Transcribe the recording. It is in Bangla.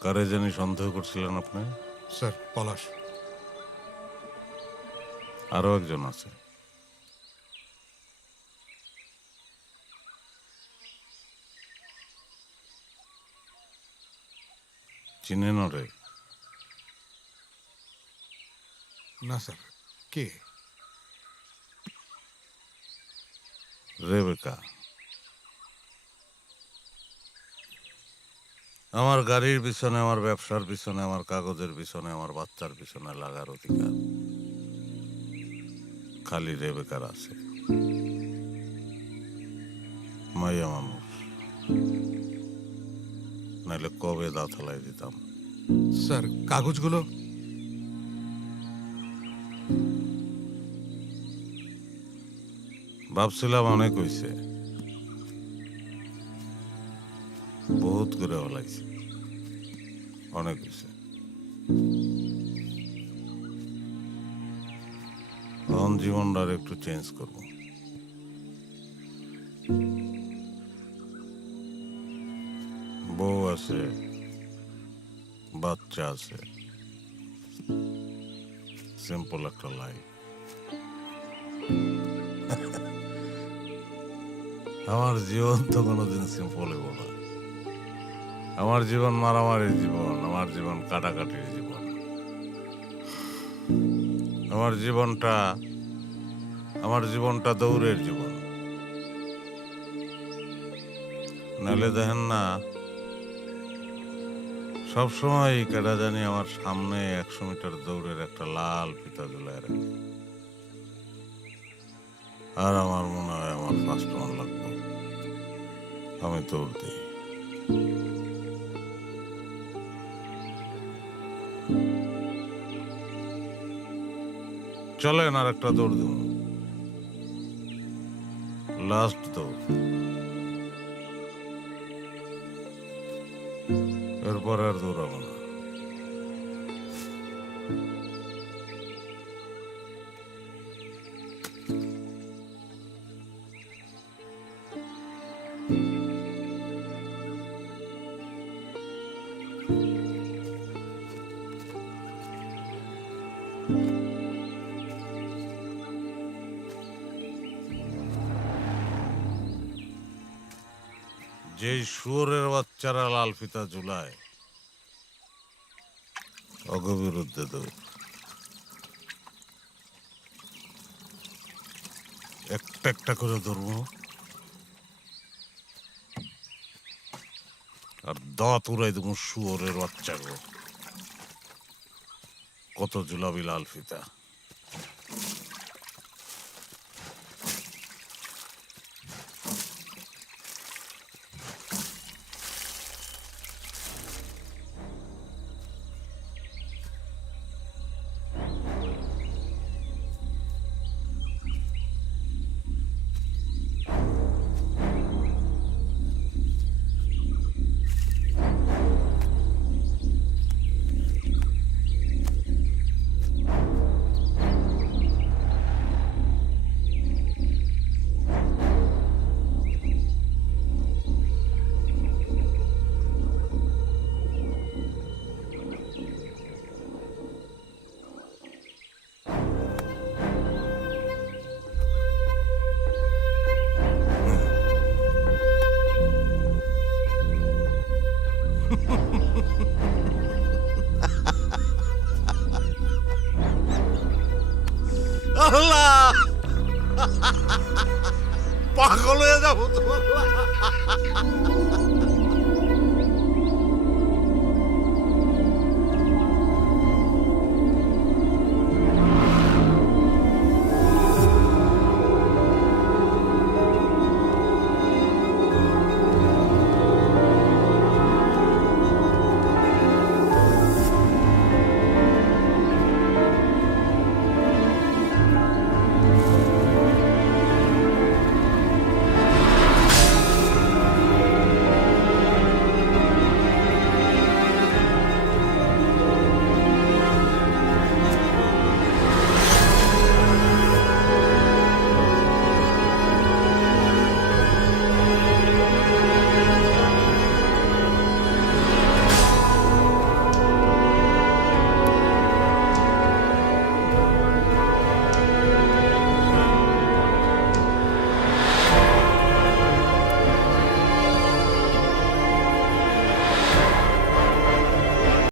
কারে জানি সন্দেহ করছিলেন আপনি? স্যার পলাশ। আরও একজন আছে। চিনেন রে না স্যার। কে? রেবেকা। আমার গাড়ির পিছনে আমার ব্যবসার পিছনে আমার কাগজের পিছনে আমার বাচ্চার পিছনে লাগার অধিকার। খালি রেবেকার আছে। মাইয়া মানুষ। নাইলে কবে দাঁত হালাই দিতাম? স্যার কাগজগুলো? ভাবছিলাম অনেক হইছে। বহুত করে হলাইছে। অনেক হইছে। এখন জীবনটা আর একটু চেঞ্জ করব। বউ আছে, বাচ্চা আছে। সিম্পল একটা লাইফ আমার জীবন তো কোনোদিন সিম্পল হইব না। আমার জীবন মারামারির জীবন, আমার জীবন কাটাকাটির জীবন। আমার জীবনটা আমার জীবনটা দৌড়ের জীবন। নাহলে দেখেন না সবসময় কেটা জানি আমার সামনে একশো মিটার দৌড়ের একটা লাল ফিতা ঝুলায় রাখে। আর আমার মনে হয় আমার ফার্স্ট ওয়ান লাগবে। আমি দৌড় দিই। চলেন আর একটা দৌড় দিন লাস্ট দৌড়। এরপর আর দৌড়াবো না। যে শুয়োরের বাচ্চারা লাল ফিতা ঝুলায় অগবিরুদ্ধে দৌড় একটা একটা করে ধরবো। আর দাঁত উড়াই দেবো শুয়োরের বাচ্চা গো কত ঝুলাবি লাল ফিতা? আল্লাহ! পাগল হয়ে যাব তো।